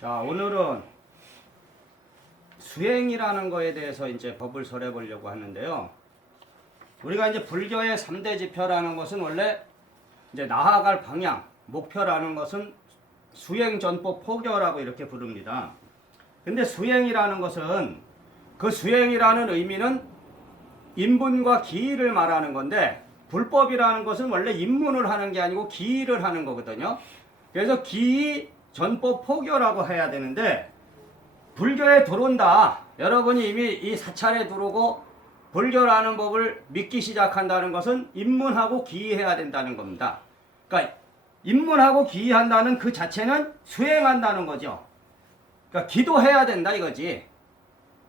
자, 오늘은 수행이라는 거에 대해서 이제 법을 설해 보려고 하는데요. 우리가 이제 불교의 3대 지표라는 것은 원래 이제 나아갈 방향, 목표라는 것은 수행, 전법, 포교라고 이렇게 부릅니다. 근데 수행이라는 것은 그 수행이라는 의미는 인문과 기의를 말하는 건데, 불법이라는 것은 원래 입문을 하는 게 아니고 기의를 하는 거거든요. 그래서 기의, 전법, 포교라고 해야 되는데, 불교에 들어온다. 여러분이 이미 이 사찰에 들어오고 불교라는 법을 믿기 시작한다는 것은 입문하고 기의해야 된다는 겁니다. 그러니까 입문하고 기의한다는 그 자체는 수행한다는 거죠. 그러니까 기도해야 된다 이거지.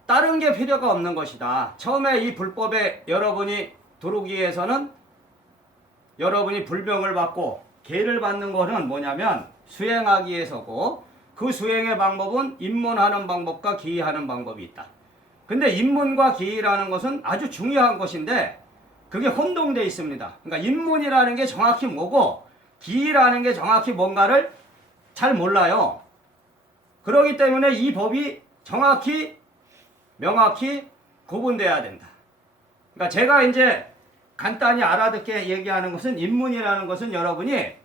다른 게 필요가 없는 것이다. 처음에 이 불법에 여러분이 들어오기 위해서는 여러분이 불명을 받고 계를 받는 것은 뭐냐면 수행하기 위해서고, 그 수행의 방법은 입문하는 방법과 기의하는 방법이 있다. 근데 입문과 기의라는 것은 아주 중요한 것인데 그게 혼동되어 있습니다. 그러니까 입문이라는 게 정확히 뭐고 기의라는 게 정확히 뭔가를 잘 몰라요. 그렇기 때문에 이 법이 정확히 명확히 구분돼야 된다. 그러니까 제가 이제 간단히 알아듣게 얘기하는 것은, 입문이라는 것은 여러분이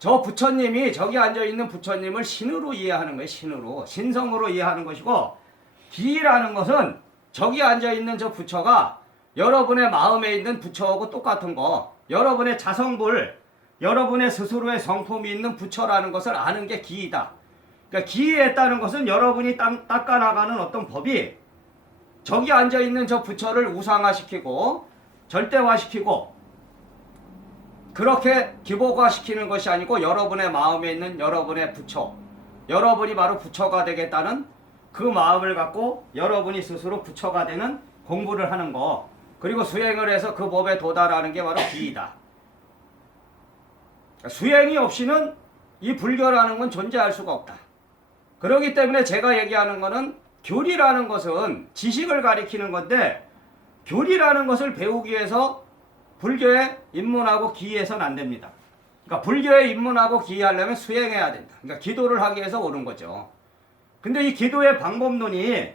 저 부처님이, 저기 앉아있는 부처님을 신으로 이해하는 거예요. 신으로. 신성으로 이해하는 것이고, 기의라는 것은 저기 앉아있는 저 부처가 여러분의 마음에 있는 부처하고 똑같은 거, 여러분의 자성불, 여러분의 스스로의 성품이 있는 부처라는 것을 아는 게 기의다. 그러니까 기의했다는 것은 여러분이 닦아나가는 어떤 법이 저기 앉아있는 저 부처를 우상화시키고 절대화시키고 그렇게 기복화시키는 것이 아니고, 여러분의 마음에 있는 여러분의 부처, 여러분이 바로 부처가 되겠다는 그 마음을 갖고 여러분이 스스로 부처가 되는 공부를 하는 거, 그리고 수행을 해서 그 법에 도달하는 게 바로 기의다. 수행이 없이는 이 불교라는 건 존재할 수가 없다. 그렇기 때문에 제가 얘기하는 거는, 교리라는 것은 지식을 가리키는 건데, 교리라는 것을 배우기 위해서 불교에 입문하고 기의해서는 안 됩니다. 그러니까 불교에 입문하고 기의하려면 수행해야 된다. 그러니까 기도를 하기 위해서 오는 거죠. 근데 이 기도의 방법론이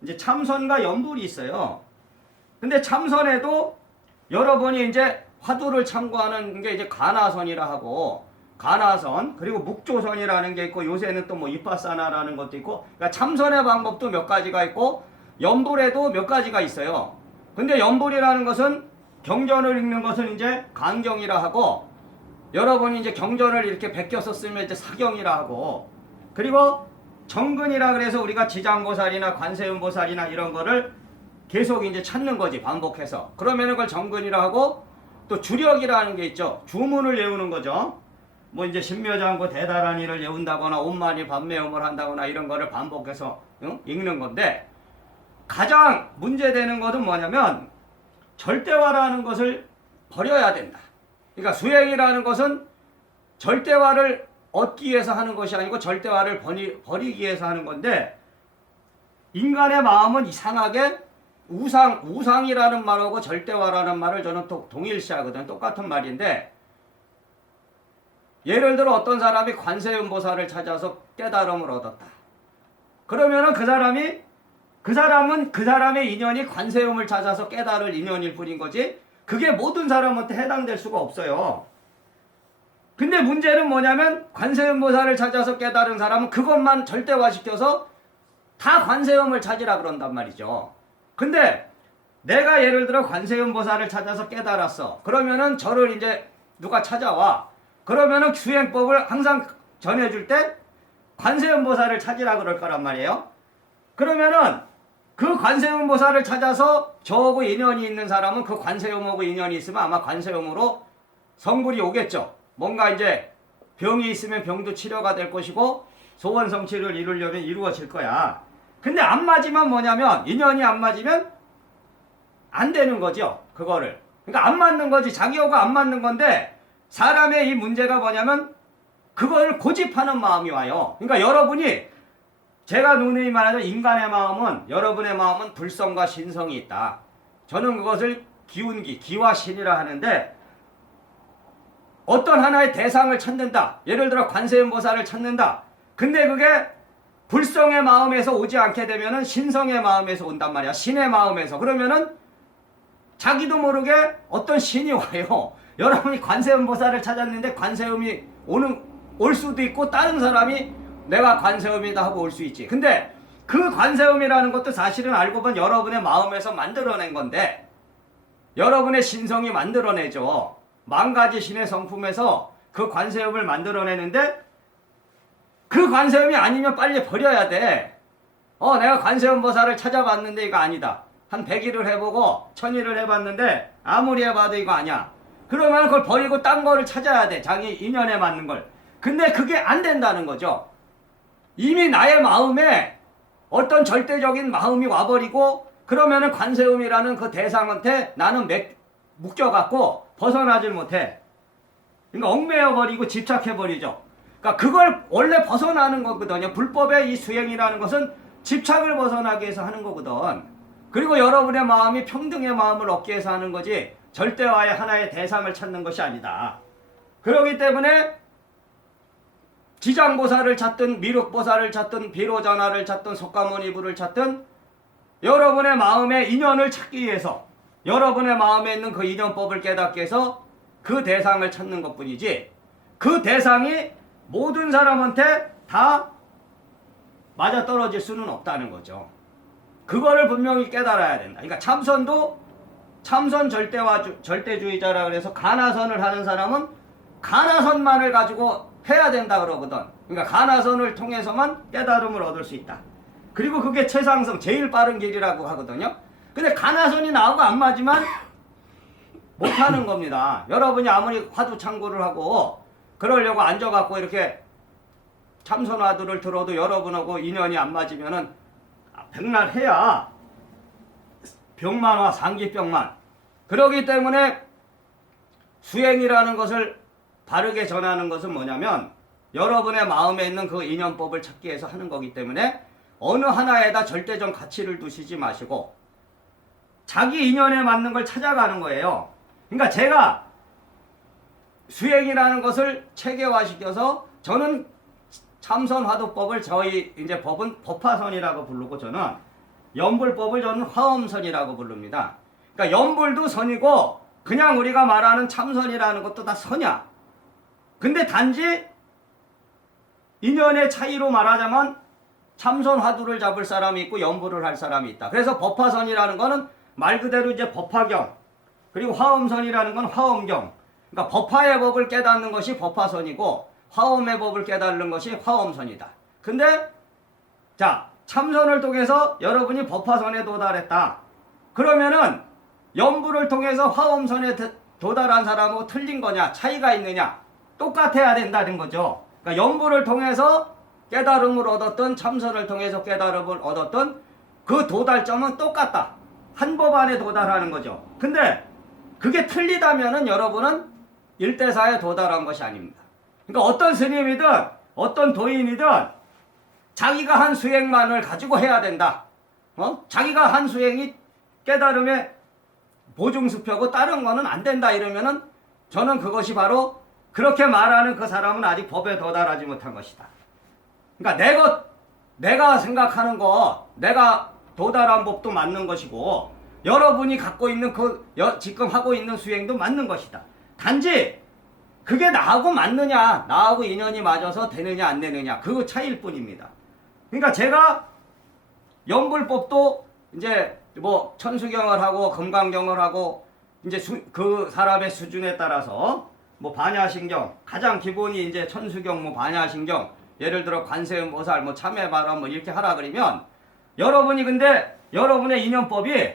이제 참선과 염불이 있어요. 근데 참선에도 여러분이 이제 화두를 참고하는 게 이제 가나선이라 하고, 가나선, 그리고 묵조선이라는 게 있고, 요새는 또 뭐 이파사나라는 것도 있고, 그러니까 참선의 방법도 몇 가지가 있고 염불에도 몇 가지가 있어요. 근데 염불이라는 것은, 경전을 읽는 것은 이제 간경이라 하고, 여러분이 이제 경전을 이렇게 베껴서 쓰면 이제 사경이라 하고, 그리고 정근이라 그래서 우리가 지장보살이나 관세음보살이나 이런 거를 계속 이제 찾는 거지, 반복해서. 그러면은 그걸 정근이라 하고, 또 주력이라는 게 있죠. 주문을 외우는 거죠. 뭐 이제 신묘장구 대단한 일을 외운다거나 온만이 반매음을 한다거나 이런 거를 반복해서 읽는 건데, 가장 문제되는 것은 뭐냐면 절대화라는 것을 버려야 된다. 그러니까 수행이라는 것은 절대화를 얻기 위해서 하는 것이 아니고 절대화를 버리기 위해서 하는 건데, 인간의 마음은 이상하게 우상이라는 말하고 절대화라는 말을 저는 또 동일시하거든. 똑같은 말인데, 예를 들어 어떤 사람이 관세음보살을 찾아서 깨달음을 얻었다. 그러면은 그 사람은 그 사람의 인연이 관세음을 찾아서 깨달을 인연일 뿐인 거지, 그게 모든 사람한테 해당될 수가 없어요. 근데 문제는 뭐냐면, 관세음보살을 찾아서 깨달은 사람은 그것만 절대화시켜서 다 관세음을 찾으라 그런단 말이죠. 근데 내가 예를 들어 관세음보살을 찾아서 깨달았어. 그러면은 저를 이제 누가 찾아와. 그러면은 수행법을 항상 전해줄 때 관세음보살을 찾으라 그럴 거란 말이에요. 그러면은 그 관세음보살을 찾아서 저하고 인연이 있는 사람은 그 관세음하고 인연이 있으면 아마 관세음으로 성불이 오겠죠. 뭔가 이제 병이 있으면 병도 치료가 될 것이고, 소원 성취를 이루려면 이루어질 거야. 근데 안 맞으면 뭐냐면, 인연이 안 맞으면 안 되는 거죠, 그거를. 그러니까 안 맞는 거지. 자기하고 안 맞는 건데, 사람의 이 문제가 뭐냐면 그걸 고집하는 마음이 와요. 그러니까 여러분이, 제가 누누이 말하는 인간의 마음은, 여러분의 마음은 불성과 신성이 있다. 저는 그것을 기운기, 기와 신이라 하는데, 어떤 하나의 대상을 찾는다. 예를 들어 관세음보살을 찾는다. 근데 그게 불성의 마음에서 오지 않게 되면은 신성의 마음에서 온단 말이야. 신의 마음에서. 그러면은 자기도 모르게 어떤 신이 와요. 여러분이 관세음 보살을 찾았는데 관세음이 올 수도 있고 다른 사람이 내가 관세음이다 하고 올 수 있지. 근데 그 관세음이라는 것도 사실은 알고 보면 여러분의 마음에서 만들어낸 건데 여러분의 신성이 만들어내죠. 만 가지 신의 성품에서 그 관세음을 만들어내는데 그 관세음이 아니면 빨리 버려야 돼. 내가 관세음 보살을 찾아봤는데 이거 아니다. 한 100일을 해보고 1000일을 해봤는데 아무리 해봐도 이거 아니야. 그러면 그걸 버리고 딴 거를 찾아야 돼. 자기 인연에 맞는 걸. 근데 그게 안 된다는 거죠. 이미 나의 마음에 어떤 절대적인 마음이 와버리고 그러면은 관세음이라는 그 대상한테 나는 묶여갖고 벗어나질 못해. 그러니까 얽매여버리고 집착해버리죠. 그러니까 그걸 원래 벗어나는 거거든요. 불법의 이 수행이라는 것은 집착을 벗어나기 위해서 하는 거거든. 그리고 여러분의 마음이 평등의 마음을 얻기 위해서 하는 거지 절대화의 하나의 대상을 찾는 것이 아니다. 그렇기 때문에 지장보살을 찾든 미륵보살을 찾든 비로자나를 찾든 석가모니부를 찾든 여러분의 마음의 인연을 찾기 위해서 여러분의 마음에 있는 그 인연법을 깨닫기 위해서 그 대상을 찾는 것뿐이지 그 대상이 모든 사람한테 다 맞아떨어질 수는 없다는 거죠. 그거를 분명히 깨달아야 된다. 그러니까 참선도 참선 절대주의자라 그래서 가나선을 하는 사람은 가나선만을 가지고 해야 된다 그러거든. 그러니까 가나선을 통해서만 깨달음을 얻을 수 있다. 그리고 그게 최상승 제일 빠른 길이라고 하거든요. 근데 가나선이 나하고 안 맞으면 못하는 겁니다. 여러분이 아무리 화두창고를 하고 그러려고 앉아갖고 이렇게 참선화두를 들어도 여러분하고 인연이 안 맞으면은 백날 해야 병만 와. 상기병만. 그러기 때문에 수행이라는 것을 바르게 전하는 것은 뭐냐면 여러분의 마음에 있는 그 인연법을 찾기 위해서 하는 거기 때문에 어느 하나에다 절대적 가치를 두시지 마시고 자기 인연에 맞는 걸 찾아가는 거예요. 그러니까 제가 수행이라는 것을 체계화시켜서 저는 참선화두법을 저희 이제 법은 법화선이라고 부르고 저는 연불법을 저는 화엄선이라고 부릅니다. 그러니까 연불도 선이고 그냥 우리가 말하는 참선이라는 것도 다 선이야. 근데 단지 인연의 차이로 말하자면 참선화두를 잡을 사람이 있고 연불을 할 사람이 있다. 그래서 법화선이라는 거는 말 그대로 이제 법화경 그리고 화엄선이라는 건 화엄경. 그러니까 법화의 법을 깨닫는 것이 법화선이고 화엄의 법을 깨닫는 것이 화엄선이다. 근데 자 참선을 통해서 여러분이 법화선에 도달했다. 그러면은 연불을 통해서 화엄선에 도달한 사람하고 틀린 거냐 차이가 있느냐 똑같아야 된다는 거죠. 그러니까 연불을 통해서 깨달음을 얻었던 참선을 통해서 깨달음을 얻었던 그 도달점은 똑같다. 한 법 안에 도달하는 거죠. 근데 그게 틀리다면은 여러분은 일대사에 도달한 것이 아닙니다. 그러니까 어떤 스님이든 어떤 도인이든 자기가 한 수행만을 가지고 해야 된다. 자기가 한 수행이 깨달음의 보증수표고 다른 거는 안 된다 이러면은 저는 그것이 바로 그렇게 말하는 그 사람은 아직 법에 도달하지 못한 것이다. 그러니까 내가 생각하는 거 내가 도달한 법도 맞는 것이고 여러분이 갖고 있는 지금 하고 있는 수행도 맞는 것이다. 단지 그게 나하고 맞느냐 나하고 인연이 맞아서 되느냐 안 되느냐 그 차이일 뿐입니다. 그러니까 제가 연불법도 이제 뭐 천수경을 하고 금강경을 하고 이제 그 사람의 수준에 따라서 뭐 반야신경 가장 기본이 이제 천수경 뭐 반야신경 예를 들어 관세음보살 뭐 참회발언 뭐 이렇게 하라 그러면 여러분이 근데 여러분의 인연법이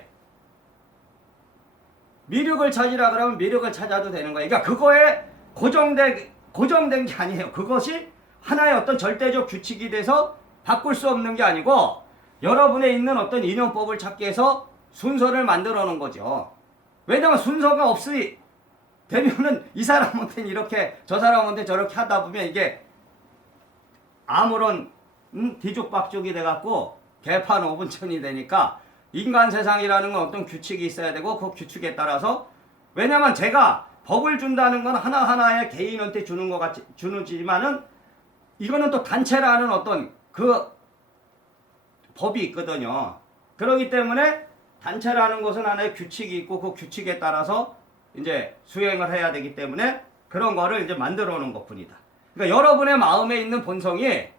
미륵을 찾으라 그러면 미륵을 찾아도 되는 거예요. 그러니까 그거에 고정된 게 아니에요. 그것이 하나의 어떤 절대적 규칙이 돼서 바꿀 수 없는 게 아니고 여러분에 있는 어떤 인연법을 찾기 위해서 순서를 만들어 놓은 거죠. 왜냐하면 순서가 없이 되면은 이 사람한테는 이렇게 저 사람한테 저렇게 하다 보면 이게 아무런 뒤죽박죽이 돼갖고 개판 오분천이 되니까 인간 세상이라는 건 어떤 규칙이 있어야 되고 그 규칙에 따라서 왜냐면 제가 법을 준다는 건 하나하나의 개인한테 주는 것 같이 주는지만은 이거는 또 단체라는 어떤 그 법이 있거든요. 그렇기 때문에 단체라는 것은 하나의 규칙이 있고 그 규칙에 따라서 이제 수행을 해야 되기 때문에 그런 거를 이제 만들어 놓은 것 뿐이다. 그러니까 여러분의 마음에 있는 본성이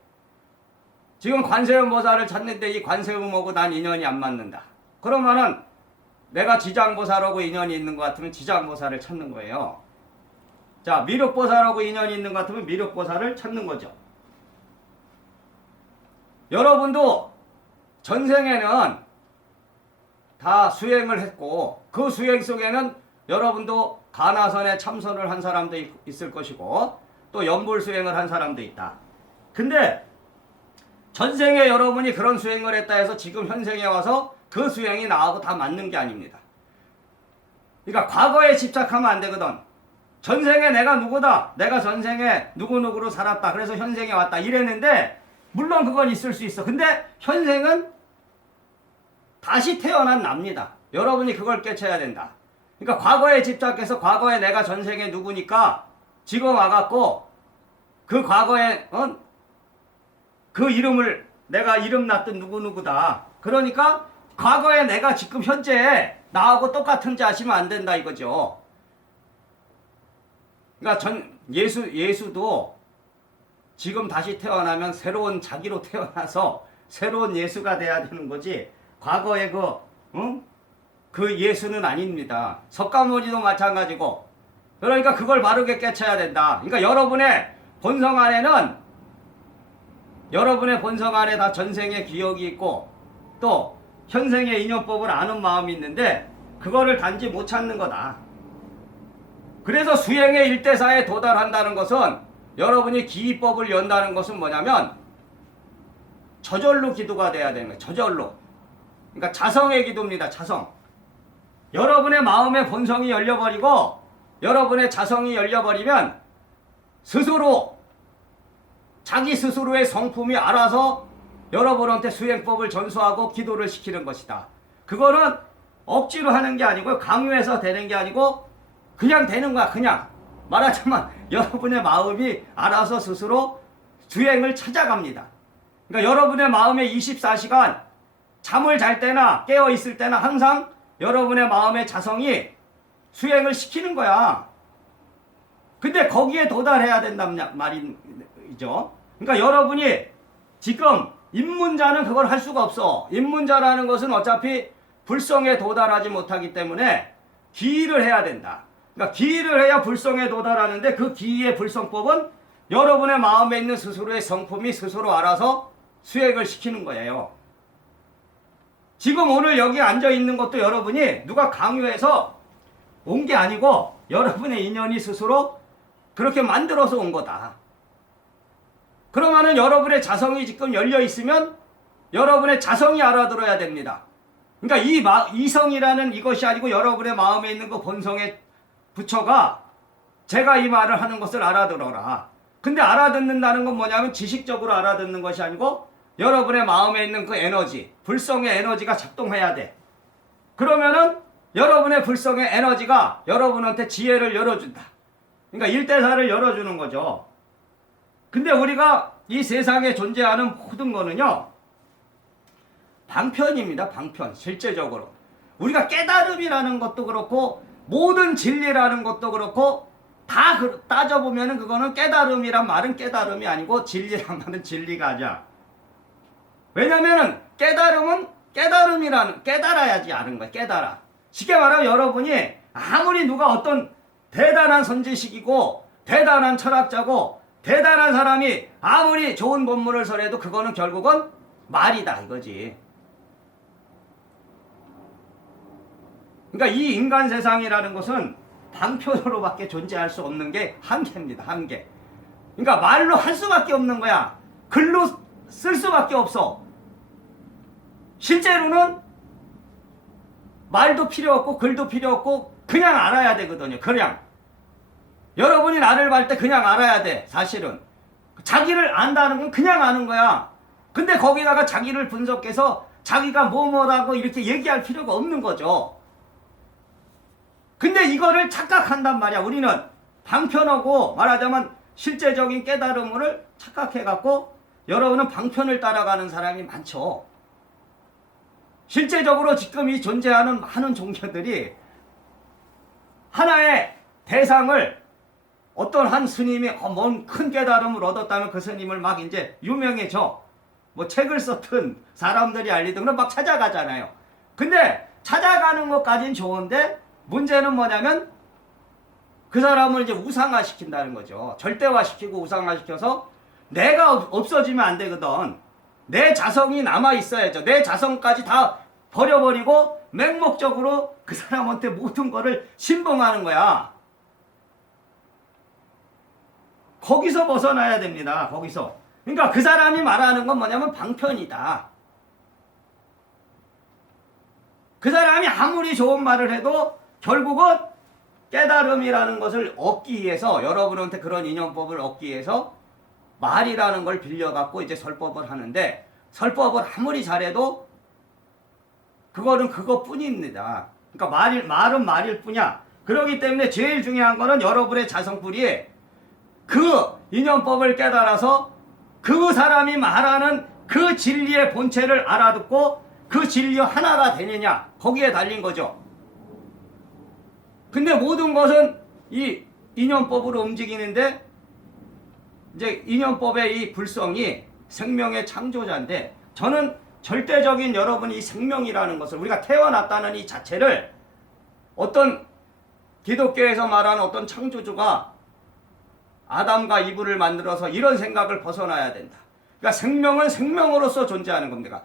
지금 관세음보살을 찾는데 이 관세음하고 난 인연이 안 맞는다. 그러면은 내가 지장보살하고 인연이 있는 것 같으면 지장보살을 찾는 거예요. 자, 미륵보살하고 인연이 있는 것 같으면 미륵보살을 찾는 거죠. 여러분도 전생에는 다 수행을 했고 그 수행 속에는 여러분도 가나선에 참선을 한 사람도 있을 것이고 또 연불수행을 한 사람도 있다. 근데 전생에 여러분이 그런 수행을 했다 해서 지금 현생에 와서 그 수행이 나하고 다 맞는 게 아닙니다. 그러니까 과거에 집착하면 안 되거든. 전생에 내가 누구다. 내가 전생에 누구누구로 살았다. 그래서 현생에 왔다. 이랬는데 물론 그건 있을 수 있어. 근데 현생은 다시 태어난 납니다. 여러분이 그걸 깨쳐야 된다. 그러니까 과거에 집착해서 과거에 내가 전생에 누구니까 지금 와갖고 그 과거에 그 이름을 내가 이름 났던 누구누구다. 그러니까 과거에 내가 지금 현재 나하고 똑같은지 아시면 안 된다 이거죠. 그러니까 예수도 지금 다시 태어나면 새로운 자기로 태어나서 새로운 예수가 돼야 되는 거지. 과거의 그 예수는 아닙니다. 석가모니도 마찬가지고. 그러니까 그걸 바르게 깨쳐야 된다. 그러니까 여러분의 본성 안에 다 전생의 기억이 있고 또 현생의 인연법을 아는 마음이 있는데 그거를 단지 못 찾는 거다. 그래서 수행의 일대사에 도달한다는 것은 여러분이 기법을 연다는 것은 뭐냐면 저절로 기도가 돼야 되는 거예요. 저절로. 그러니까 자성의 기도입니다. 자성. 여러분의 마음의 본성이 열려버리고 여러분의 자성이 열려버리면 스스로 자기 스스로의 성품이 알아서 여러분한테 수행법을 전수하고 기도를 시키는 것이다. 그거는 억지로 하는 게 아니고 강요해서 되는 게 아니고 그냥 되는 거야. 그냥 말하자면 여러분의 마음이 알아서 스스로 수행을 찾아갑니다. 그러니까 여러분의 마음에 24시간 잠을 잘 때나 깨어 있을 때나 항상 여러분의 마음의 자성이 수행을 시키는 거야. 근데 거기에 도달해야 된단 말이죠. 그러니까 여러분이 지금 입문자는 그걸 할 수가 없어. 입문자라는 것은 어차피 불성에 도달하지 못하기 때문에 기의를 해야 된다. 그러니까 기의를 해야 불성에 도달하는데 그 기의의 불성법은 여러분의 마음에 있는 스스로의 성품이 스스로 알아서 수행을 시키는 거예요. 지금 오늘 여기 앉아 있는 것도 여러분이 누가 강요해서 온 게 아니고 여러분의 인연이 스스로 그렇게 만들어서 온 거다. 그러면은 여러분의 자성이 지금 열려 있으면 여러분의 자성이 알아들어야 됩니다. 그러니까 이성이라는 이것이 아니고 여러분의 마음에 있는 그 본성의 부처가 제가 이 말을 하는 것을 알아들어라. 근데 알아듣는다는 건 뭐냐면 지식적으로 알아듣는 것이 아니고 여러분의 마음에 있는 그 에너지, 불성의 에너지가 작동해야 돼. 그러면은 여러분의 불성의 에너지가 여러분한테 지혜를 열어준다. 그러니까 일대사를 열어주는 거죠. 근데 우리가 이 세상에 존재하는 모든 거는요, 방편입니다. 방편. 실제적으로. 우리가 깨달음이라는 것도 그렇고 모든 진리라는 것도 그렇고 다 따져보면은 그거는 깨달음이란 말은 깨달음이 아니고 진리란 말은 진리가 아니야. 왜냐면은 깨달음은 깨달아야지 아는 거야. 깨달아. 쉽게 말하면 여러분이 아무리 누가 어떤 대단한 선지식이고 대단한 철학자고 대단한 사람이 아무리 좋은 본문을 설해도 그거는 결국은 말이다 이거지. 그러니까 이 인간 세상이라는 것은 방편으로밖에 존재할 수 없는 게 한계입니다. 한계. 그러니까 말로 할 수밖에 없는 거야. 글로 쓸 수밖에 없어. 실제로는 말도 필요 없고 글도 필요 없고 그냥 알아야 되거든요. 그냥. 여러분이 나를 볼 때 그냥 알아야 돼. 사실은. 자기를 안다는 건 그냥 아는 거야. 근데 거기다가 자기를 분석해서 자기가 뭐라고 이렇게 얘기할 필요가 없는 거죠. 근데 이거를 착각한단 말이야. 우리는 방편하고 말하자면 실제적인 깨달음을 착각해갖고 여러분은 방편을 따라가는 사람이 많죠. 실제적으로 지금 이 존재하는 많은 종교들이 하나의 대상을 어떤 한 스님이 뭔 큰 깨달음을 얻었다면 그 스님을 막 이제 유명해져. 뭐 책을 썼든 사람들이 알리든 그럼 막 찾아가잖아요. 근데 찾아가는 것까진 좋은데 문제는 뭐냐면 그 사람을 이제 우상화시킨다는 거죠. 절대화시키고 우상화시켜서 내가 없어지면 안 되거든. 내 자성이 남아 있어야죠. 내 자성까지 다 버려버리고 맹목적으로 그 사람한테 모든 거를 신봉하는 거야. 거기서 벗어나야 됩니다. 거기서. 그러니까 그 사람이 말하는 건 뭐냐면 방편이다. 그 사람이 아무리 좋은 말을 해도 결국은 깨달음이라는 것을 얻기 위해서, 여러분한테 그런 인연법을 얻기 위해서 말이라는 걸 빌려갖고 이제 설법을 하는데, 설법을 아무리 잘해도 그거는 그것뿐입니다. 그러니까 말은 말일 뿐이야. 그렇기 때문에 제일 중요한 거는 여러분의 자성불이 그 인연법을 깨달아서 그 사람이 말하는 그 진리의 본체를 알아듣고 그 진리 하나가 되느냐, 거기에 달린 거죠. 근데 모든 것은 이 인연법으로 움직이는데, 이제 인연법의 이 불성이 생명의 창조자인데, 저는 절대적인 여러분이 이 생명이라는 것을, 우리가 태어났다는 이 자체를 어떤 기독교에서 말하는 어떤 창조주가 아담과 이브를 만들어서 이런 생각을 벗어나야 된다. 그러니까 생명은 생명으로서 존재하는 겁니다.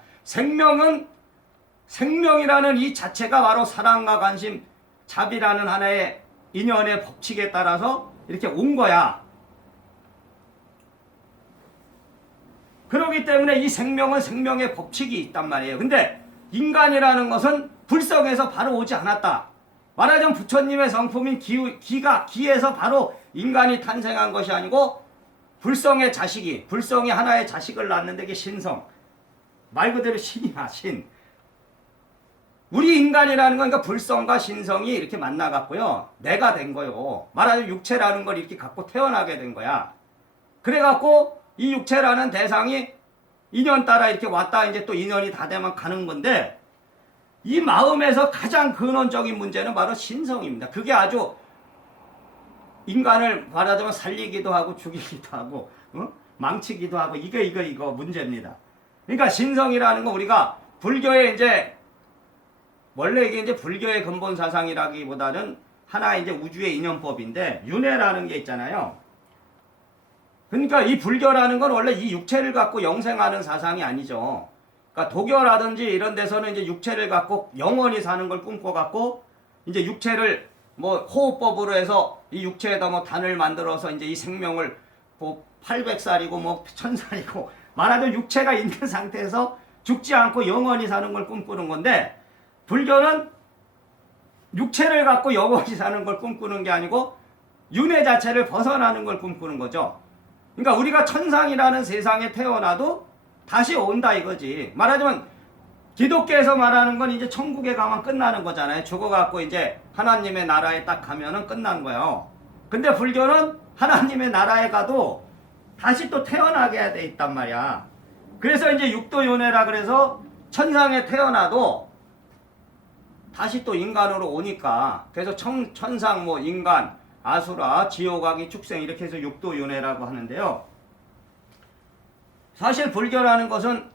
생명이라는 이 자체가 바로 사랑과 관심, 자비라는 하나의 인연의 법칙에 따라서 이렇게 온 거야. 그렇기 때문에 이 생명은 생명의 법칙이 있단 말이에요. 근데 인간이라는 것은 불성에서 바로 오지 않았다. 말하자면 부처님의 성품인 기에서 바로 인간이 탄생한 것이 아니고 불성의 하나의 자식을 낳는데 이게 신성. 말 그대로 신이야, 신. 우리 인간이라는 건 그러니까 불성과 신성이 이렇게 만나갖고요, 내가 된 거요. 말하자면 육체라는 걸 이렇게 갖고 태어나게 된 거야. 그래갖고 이 육체라는 대상이 인연 따라 이렇게 왔다 이제 또 인연이 다 되면 가는 건데, 이 마음에서 가장 근원적인 문제는 바로 신성입니다. 그게 아주 인간을 말하자면 살리기도 하고 죽이기도 하고 망치기도 하고 이거 문제입니다. 그러니까 신성이라는 건 우리가 불교의 이제 원래 이게 이제 불교의 근본 사상이라기보다는 하나의 이제 우주의 인연법인데, 윤회라는 게 있잖아요. 그러니까 이 불교라는 건 원래 이 육체를 갖고 영생하는 사상이 아니죠. 그러니까 도교라든지 이런 데서는 이제 육체를 갖고 영원히 사는 걸 꿈꿔갖고 이제 육체를 뭐 호흡법으로 해서 이 육체에다 뭐 단을 만들어서 이제 이 생명을 뭐 800살이고 뭐 1000살이고 말하자면 육체가 있는 상태에서 죽지 않고 영원히 사는 걸 꿈꾸는 건데, 불교는 육체를 갖고 영원히 사는 걸 꿈꾸는 게 아니고 윤회 자체를 벗어나는 걸 꿈꾸는 거죠. 그러니까 우리가 천상이라는 세상에 태어나도 다시 온다 이거지. 말하자면 기독교에서 말하는 건 이제 천국에 가면 끝나는 거잖아요. 죽어갖고 이제 하나님의 나라에 딱 가면은 끝난 거예요. 근데 불교는 하나님의 나라에 가도 다시 또 태어나게 돼 있단 말이야. 그래서 이제 육도윤회라 그래서 천상에 태어나도 다시 또 인간으로 오니까, 그래서 천상 뭐 인간, 아수라, 지옥아기, 축생 이렇게 해서 육도윤회라고 하는데요. 사실 불교라는 것은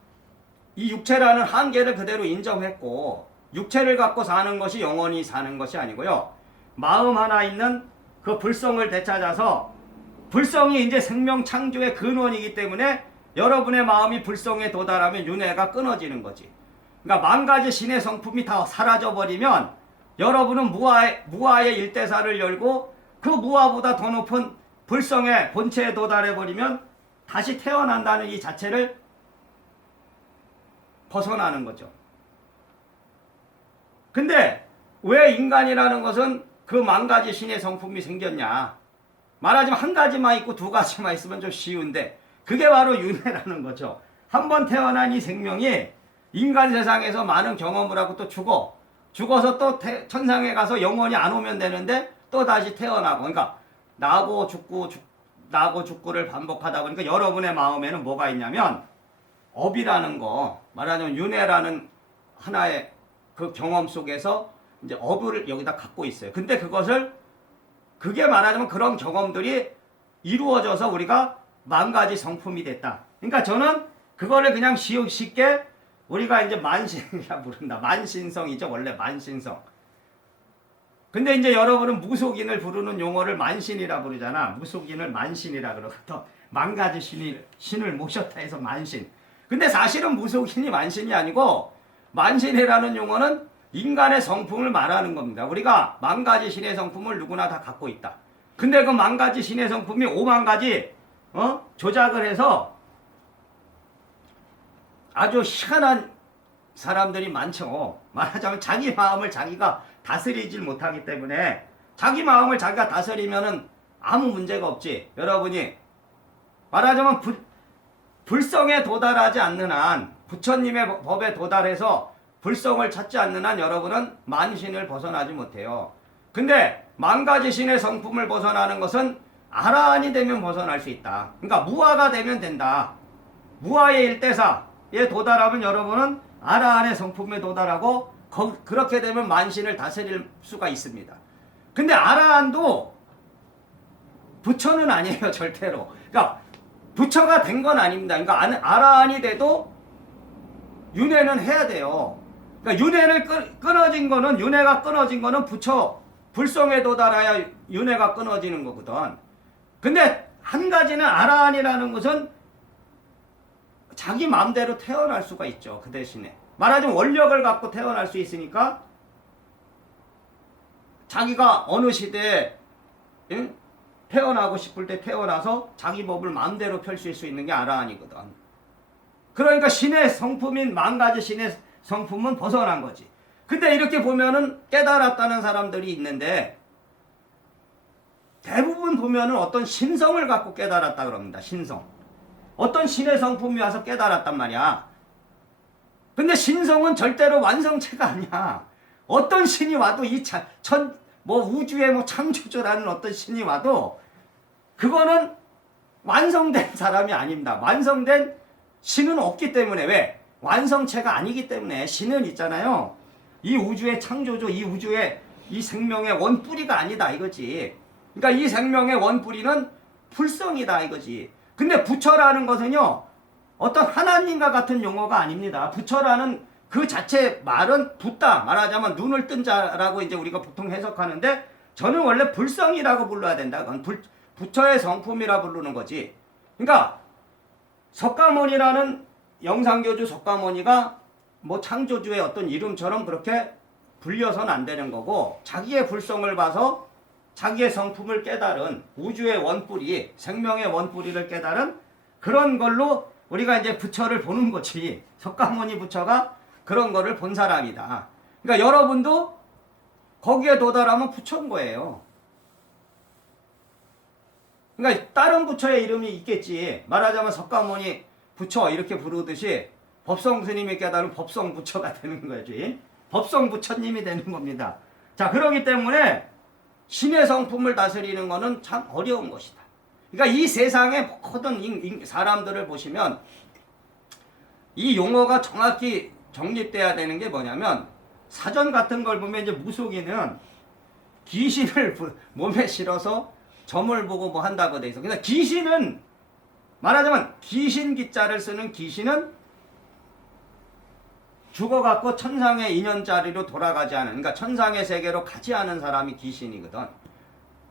이 육체라는 한계를 그대로 인정했고, 육체를 갖고 사는 것이 영원히 사는 것이 아니고요, 마음 하나 있는 그 불성을 되찾아서, 불성이 이제 생명 창조의 근원이기 때문에 여러분의 마음이 불성에 도달하면 윤회가 끊어지는 거지. 그러니까 만 가지 신의 성품이 다 사라져버리면 여러분은 무아의 일대사를 열고 그 무아보다 더 높은 불성의 본체에 도달해버리면 다시 태어난다는 이 자체를 벗어나는 거죠. 근데 왜 인간이라는 것은 그 만 가지 신의 성품이 생겼냐? 말하자면 한 가지만 있고 두 가지만 있으면 좀 쉬운데, 그게 바로 윤회라는 거죠. 한번 태어난 이 생명이 인간 세상에서 많은 경험을 하고 또 죽어서 또 천상에 가서 영원히 안 오면 되는데 또 다시 태어나고, 그러니까 나고 죽고 나고 죽고를 반복하다 보니까 여러분의 마음에는 뭐가 있냐면 업이라는 거, 말하자면 윤회라는 하나의 그 경험 속에서 이제 업을 여기다 갖고 있어요. 근데 그게 말하자면 그런 경험들이 이루어져서 우리가 만가지 성품이 됐다. 그러니까 저는 그거를 그냥 쉽게 우리가 이제 만신이라 부른다. 만신성이죠. 원래 만신성. 근데 이제 여러분은 무속인을 부르는 용어를 만신이라 부르잖아. 무속인을 만신이라 그러거든. 만가지 신을 모셨다 해서 만신. 근데 사실은 무속인이 만신이 아니고 만신이라는 용어는 인간의 성품을 말하는 겁니다. 우리가 만가지 신의 성품을 누구나 다 갖고 있다. 근데 그 만가지 신의 성품이 5만 가지 조작을 해서 아주 희한한 사람들이 많죠. 말하자면 자기 마음을 자기가 다스리질 못하기 때문에 자기 마음을 자기가 다스리면은 아무 문제가 없지. 여러분이 말하자면 불성에 도달하지 않는 한, 부처님의 법에 도달해서 불성을 찾지 않는 한 여러분은 만신을 벗어나지 못해요. 근데 만가지 신의 성품을 벗어나는 것은 아라한이 되면 벗어날 수 있다. 그러니까 무아가 되면 된다. 무아의 일대사에 도달하면 여러분은 아라한의 성품에 도달하고 그렇게 되면 만신을 다스릴 수가 있습니다. 근데 아라한도 부처는 아니에요. 절대로. 그러니까 부처가 된 건 아닙니다. 그러니까 아라한이 돼도 윤회는 해야 돼요. 그러니까 윤회가 끊어진 거는 부처 불성에 도달해야 윤회가 끊어지는 거거든. 근데 한 가지는 아라한이라는 것은 자기 마음대로 태어날 수가 있죠. 그 대신에 말하자면 원력을 갖고 태어날 수 있으니까 자기가 어느 시대에 태어나고 싶을 때 태어나서 자기 법을 마음대로 펼칠 수 있는 게 아라한이거든. 그러니까 신의 성품인 만가지 신의 성품은 벗어난 거지. 근데 이렇게 보면은 깨달았다는 사람들이 있는데 대부분 보면은 어떤 신성을 갖고 깨달았다 그럽니다. 신성. 어떤 신의 성품이 와서 깨달았단 말이야. 근데 신성은 절대로 완성체가 아니야. 어떤 신이 와도 우주의 창조주라는 어떤 신이 와도 그거는 완성된 사람이 아닙니다. 완성된 신은 없기 때문에. 왜? 완성체가 아니기 때문에. 신은 있잖아요. 이 우주의 창조주, 이 우주의 이 생명의 원뿌리가 아니다 이거지. 그러니까 이 생명의 원뿌리는 불성이다 이거지. 근데 부처라는 것은요, 어떤 하나님과 같은 용어가 아닙니다. 부처라는 그 자체 말은 붓다. 말하자면 눈을 뜬 자라고 이제 우리가 보통 해석하는데 저는 원래 불성이라고 불러야 된다. 그건 부처의 성품이라 부르는 거지. 그러니까 석가모니라는 영상교주 석가모니가 창조주의 어떤 이름처럼 그렇게 불려서는 안 되는 거고, 자기의 불성을 봐서 자기의 성품을 깨달은 우주의 원뿌리, 생명의 원뿌리를 깨달은 그런 걸로 우리가 이제 부처를 보는 거지. 석가모니 부처가 그런 거를 본 사람이다. 그러니까 여러분도 거기에 도달하면 부처인 거예요. 그러니까 다른 부처의 이름이 있겠지. 말하자면 석가모니 부처 이렇게 부르듯이 법성 스님이 깨달은 법성 부처가 되는 거지. 법성 부처님이 되는 겁니다. 자, 그렇기 때문에 신의 성품을 다스리는 거는 참 어려운 것이다. 그러니까 이 세상의 모든 사람들을 보시면 이 용어가 정확히 정립돼야 되는 게 뭐냐면, 사전 같은 걸 보면 이제 무속인은 귀신을 몸에 실어서 점을 보고 뭐 한다고 돼 있어. 그래서 귀신은 말하자면 귀신 기자를 쓰는 귀신은 죽어갖고 천상의 인연자리로 돌아가지 않은, 그러니까 천상의 세계로 가지 않은 사람이 귀신이거든.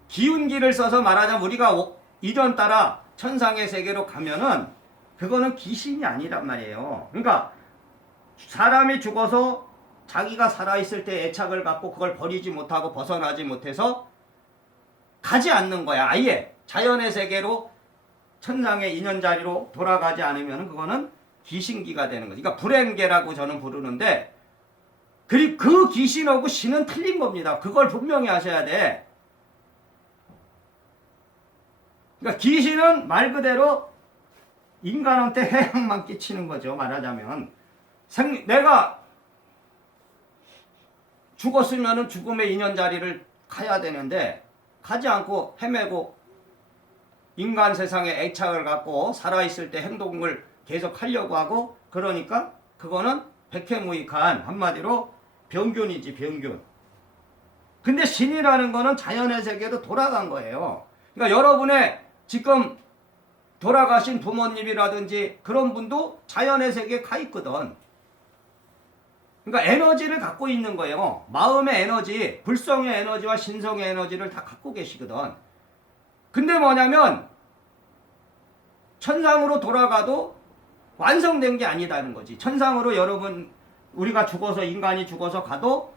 기운기를 써서 말하자면 우리가 이전 따라 천상의 세계로 가면은 그거는 귀신이 아니란 말이에요. 그러니까 사람이 죽어서 자기가 살아있을 때 애착을 갖고 그걸 버리지 못하고 벗어나지 못해서 가지 않는 거야. 아예 자연의 세계로 천상의 인연자리로 돌아가지 않으면 그거는 귀신기가 되는 거지. 그러니까 불행계라고 저는 부르는데, 그 귀신하고 신은 틀린 겁니다. 그걸 분명히 아셔야 돼. 그러니까 귀신은 말 그대로 인간한테 해악만 끼치는 거죠. 말하자면 내가 죽었으면 죽음의 인연자리를 가야 되는데 가지 않고 헤매고 인간 세상에 애착을 갖고 살아있을 때 행동을 계속 하려고 하고 그러니까 그거는 백해무익한 한마디로 병균이지 병균. 근데 신이라는 거는 자연의 세계로 돌아간 거예요. 그러니까 여러분의 지금 돌아가신 부모님이라든지 그런 분도 자연의 세계에 가 있거든. 그러니까 에너지를 갖고 있는 거예요. 마음의 에너지, 불성의 에너지와 신성의 에너지를 다 갖고 계시거든. 근데 뭐냐면 천상으로 돌아가도 완성된 게 아니다는 거지. 천상으로 여러분 우리가 죽어서 인간이 죽어서 가도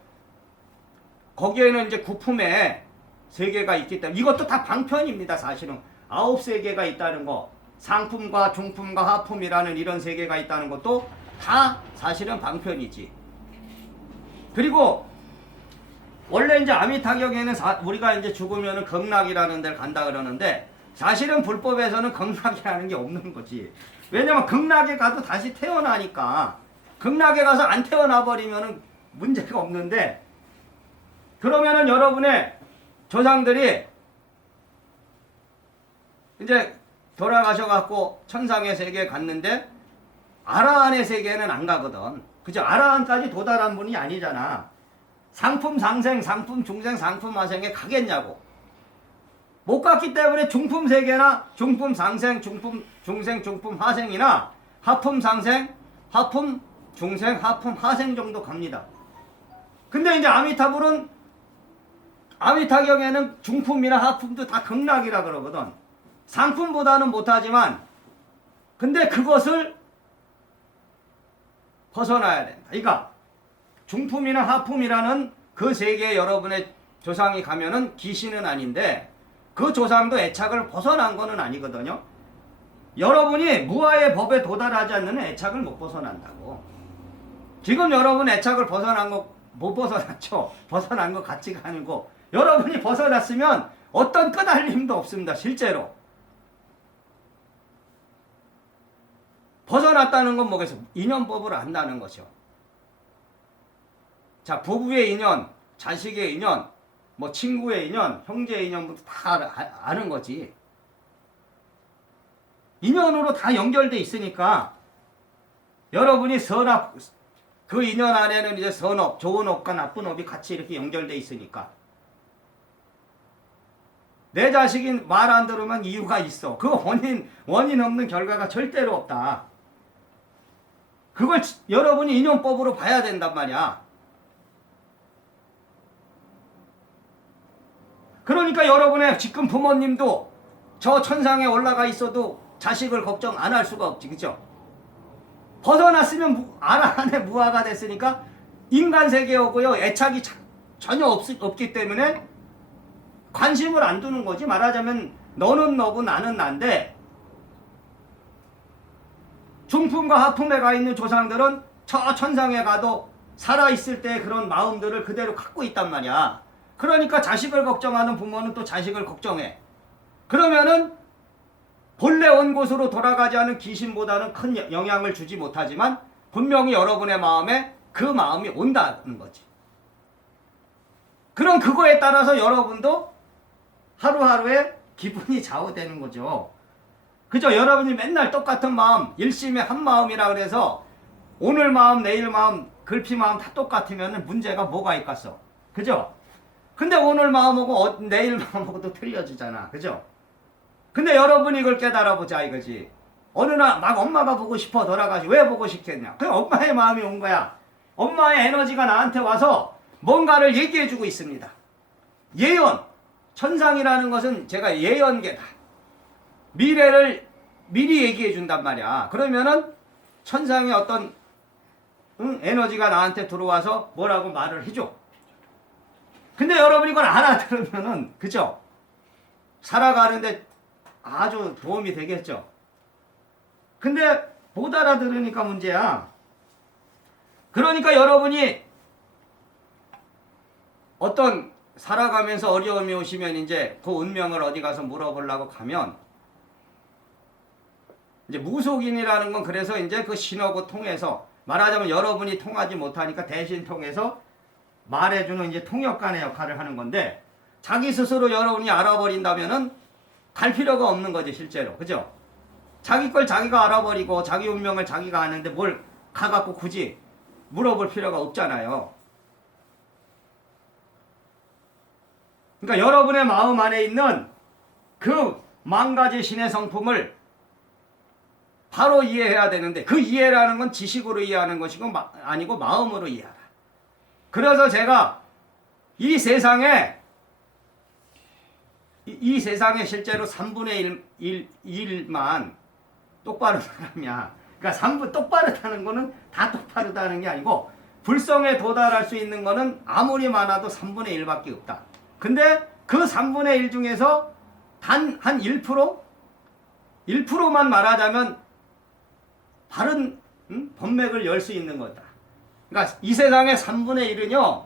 거기에는 이제 구품의 세계가 있기 때문에 이것도 다 방편입니다. 사실은 9세계가 있다는 거, 상품과 중품과 하품이라는 이런 세계가 있다는 것도 다 사실은 방편이지. 그리고 원래 이제 아미타경에는 우리가 이제 죽으면은 극락이라는 데를 간다 그러는데 사실은 불법에서는 극락이라는 게 없는 거지. 왜냐면 극락에 가도 다시 태어나니까 극락에 가서 안 태어나 버리면은 문제가 없는데 그러면은 여러분의 조상들이 이제 돌아가셔갖고 천상의 세계에 갔는데 아라한의 세계에는 안 가거든. 그죠? 아라한까지 도달한 분이 아니잖아. 상품 상생, 상품 중생, 상품 하생에 가겠냐고. 못 갔기 때문에 중품 세계나 중품 상생, 중품 중생, 중품 하생이나 하품 상생, 하품 중생, 하품 하생 정도 갑니다. 근데 이제 아미타불은 아미타경에는 중품이나 하품도 다 극락이라 그러거든. 상품보다는 못하지만 근데 그것을 벗어나야 된다. 그러니까 중품이나 하품이라는 그 세계에 여러분의 조상이 가면은 귀신은 아닌데 그 조상도 애착을 벗어난 거는 아니거든요. 여러분이 무아의 법에 도달하지 않는 애착을 못 벗어난다고. 지금 여러분 애착을 벗어난 거 못 벗어났죠. 벗어난 거 같지가 않고 여러분이 벗어났으면 어떤 끄달림도 없습니다. 실제로. 벗어났다는 건 뭐겠어? 인연법을 안다는 것이요. 자, 부부의 인연, 자식의 인연, 뭐 친구의 인연, 형제의 인연부터 다 아는 거지. 인연으로 다 연결돼 있으니까 여러분이 선악, 그 인연 안에는 이제 선업, 좋은 업과 나쁜 업이 같이 이렇게 연결돼 있으니까 내 자식이 말 안 들으면 이유가 있어. 그 원인 없는 결과가 절대로 없다. 그걸 여러분이 인연법으로 봐야 된단 말이야. 그러니까 여러분의 지금 부모님도 저 천상에 올라가 있어도 자식을 걱정 안 할 수가 없지. 그죠? 벗어났으면 아라한에 무아가 됐으니까 인간 세계에 오고요. 애착이 전혀 없기 때문에 관심을 안 두는 거지. 말하자면 너는 너고 나는 난데 중품과 하품에 가 있는 조상들은 저 천상에 가도 살아있을 때 그런 마음들을 그대로 갖고 있단 말이야. 그러니까 자식을 걱정하는 부모는 또 자식을 걱정해. 그러면은 본래 온 곳으로 돌아가지 않은 귀신보다는 큰 영향을 주지 못하지만 분명히 여러분의 마음에 그 마음이 온다는 거지. 그럼 그거에 따라서 여러분도 하루하루에 기분이 좌우되는 거죠. 그죠? 여러분이 맨날 똑같은 마음, 일심의 한 마음이라 그래서 오늘 마음, 내일 마음, 글피 마음 다 똑같으면 문제가 뭐가 있겠어? 그죠? 근데 오늘 마음하고 내일 마음하고도 틀려지잖아. 그죠? 근데 여러분이 이걸 깨달아보자 이거지. 어느 날 막 엄마가 보고 싶어 돌아가지. 왜 보고 싶겠냐? 그냥 엄마의 마음이 온 거야. 엄마의 에너지가 나한테 와서 뭔가를 얘기해주고 있습니다. 예언. 천상이라는 것은 제가 예언계다. 미래를 미리 얘기해 준단 말이야. 그러면은 천상의 어떤 에너지가 나한테 들어와서 뭐라고 말을 해줘. 근데 여러분이 이걸 알아들으면은 그죠? 살아가는데 아주 도움이 되겠죠. 근데 못 알아들으니까 문제야. 그러니까 여러분이 어떤 살아가면서 어려움이 오시면 이제 그 운명을 어디 가서 물어보려고 가면 이제 무속인이라는 건 그래서 이제 그 신호고 통해서 말하자면 여러분이 통하지 못하니까 대신 통해서 말해주는 이제 통역관의 역할을 하는 건데 자기 스스로 여러분이 알아버린다면은 갈 필요가 없는 거지 실제로. 그죠? 자기 걸 자기가 알아버리고 자기 운명을 자기가 아는데 뭘 가갖고 굳이 물어볼 필요가 없잖아요. 그러니까 여러분의 마음 안에 있는 그 만 가지 신의 성품을 바로 이해해야 되는데, 그 이해라는 건 지식으로 이해하는 것이고 아니고 마음으로 이해하라. 그래서 제가 이 세상에 실제로 3분의 1만 똑바른 사람이야. 그러니까 똑바르다는 거는 다 똑바르다는 게 아니고, 불성에 도달할 수 있는 거는 아무리 많아도 3분의 1밖에 없다. 근데 그 3분의 1 중에서 단 한 1%만 말하자면 바른 법맥을 열 수 있는 거다. 그러니까 이 세상의 3분의 1은요,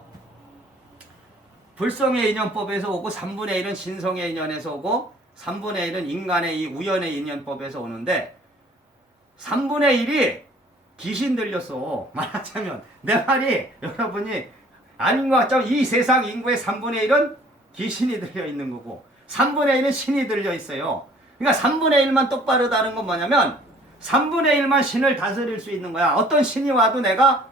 불성의 인연법에서 오고, 3분의 1은 신성의 인연에서 오고, 3분의 1은 인간의 이 우연의 인연법에서 오는데, 3분의 1이 귀신 들렸어. 말하자면 내 말이 여러분이 아닌 것 같죠? 이 세상 인구의 3분의 1은 귀신이 들려 있는 거고, 3분의 1은 신이 들려 있어요. 그러니까 3분의 1만 똑바르다는 건 뭐냐면 3분의 1만 신을 다스릴 수 있는 거야. 어떤 신이 와도 내가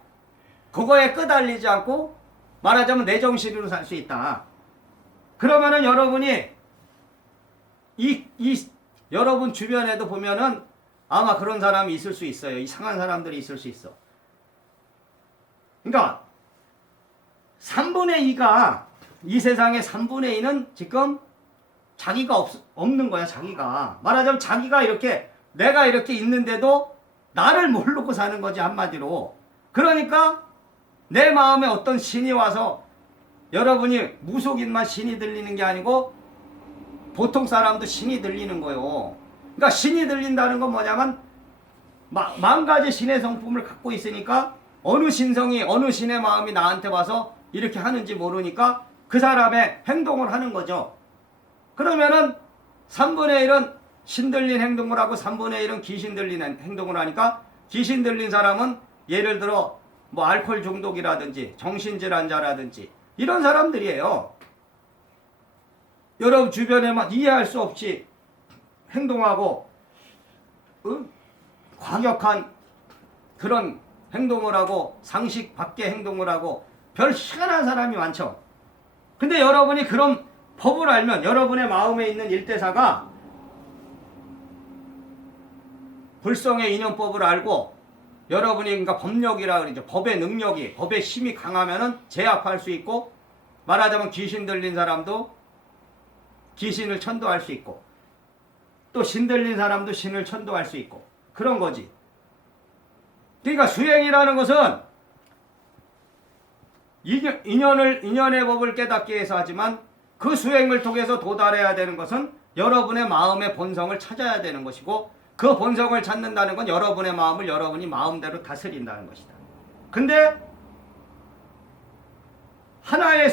그거에 끄달리지 않고 말하자면 내 정신으로 살 수 있다. 그러면은 여러분이 여러분 주변에도 보면은 아마 그런 사람이 있을 수 있어요. 이상한 사람들이 있을 수 있어. 그러니까 3분의 2가, 이 세상의 3분의 2는 지금 자기가 없는 거야. 자기가 말하자면 자기가 이렇게, 내가 이렇게 있는데도 나를 모르고 사는 거지, 한마디로. 그러니까 내 마음에 어떤 신이 와서, 여러분이 무속인만 신이 들리는 게 아니고 보통 사람도 신이 들리는 거예요. 그러니까 신이 들린다는 건 뭐냐면 만 가지 신의 성품을 갖고 있으니까 어느 신성이, 어느 신의 마음이 나한테 와서 이렇게 하는지 모르니까 그 사람의 행동을 하는 거죠. 그러면은 3분의 1은 신 들린 행동을 하고 3분의 1은 귀신 들린 행동을 하니까, 귀신 들린 사람은 예를 들어 뭐 알코올 중독이라든지 정신질환자라든지 이런 사람들이에요. 여러분 주변에만 이해할 수 없이 행동하고 과격한 그런 행동을 하고 상식 밖의 행동을 하고 별 희한한 사람이 많죠. 근데 여러분이 그런 법을 알면, 여러분의 마음에 있는 일대사가 불성의 인연법을 알고, 여러분이 그러니까 법력이라 그러죠. 법의 능력이, 법의 힘이 강하면은 제압할 수 있고, 말하자면 귀신 들린 사람도 귀신을 천도할 수 있고, 또 신 들린 사람도 신을 천도할 수 있고, 그런 거지. 그러니까 수행이라는 것은 인연의 법을 깨닫기 위해서 하지만, 그 수행을 통해서 도달해야 되는 것은 여러분의 마음의 본성을 찾아야 되는 것이고, 그 본성을 찾는다는 건 여러분의 마음을 여러분이 마음대로 다스린다는 것이다. 근데 하나의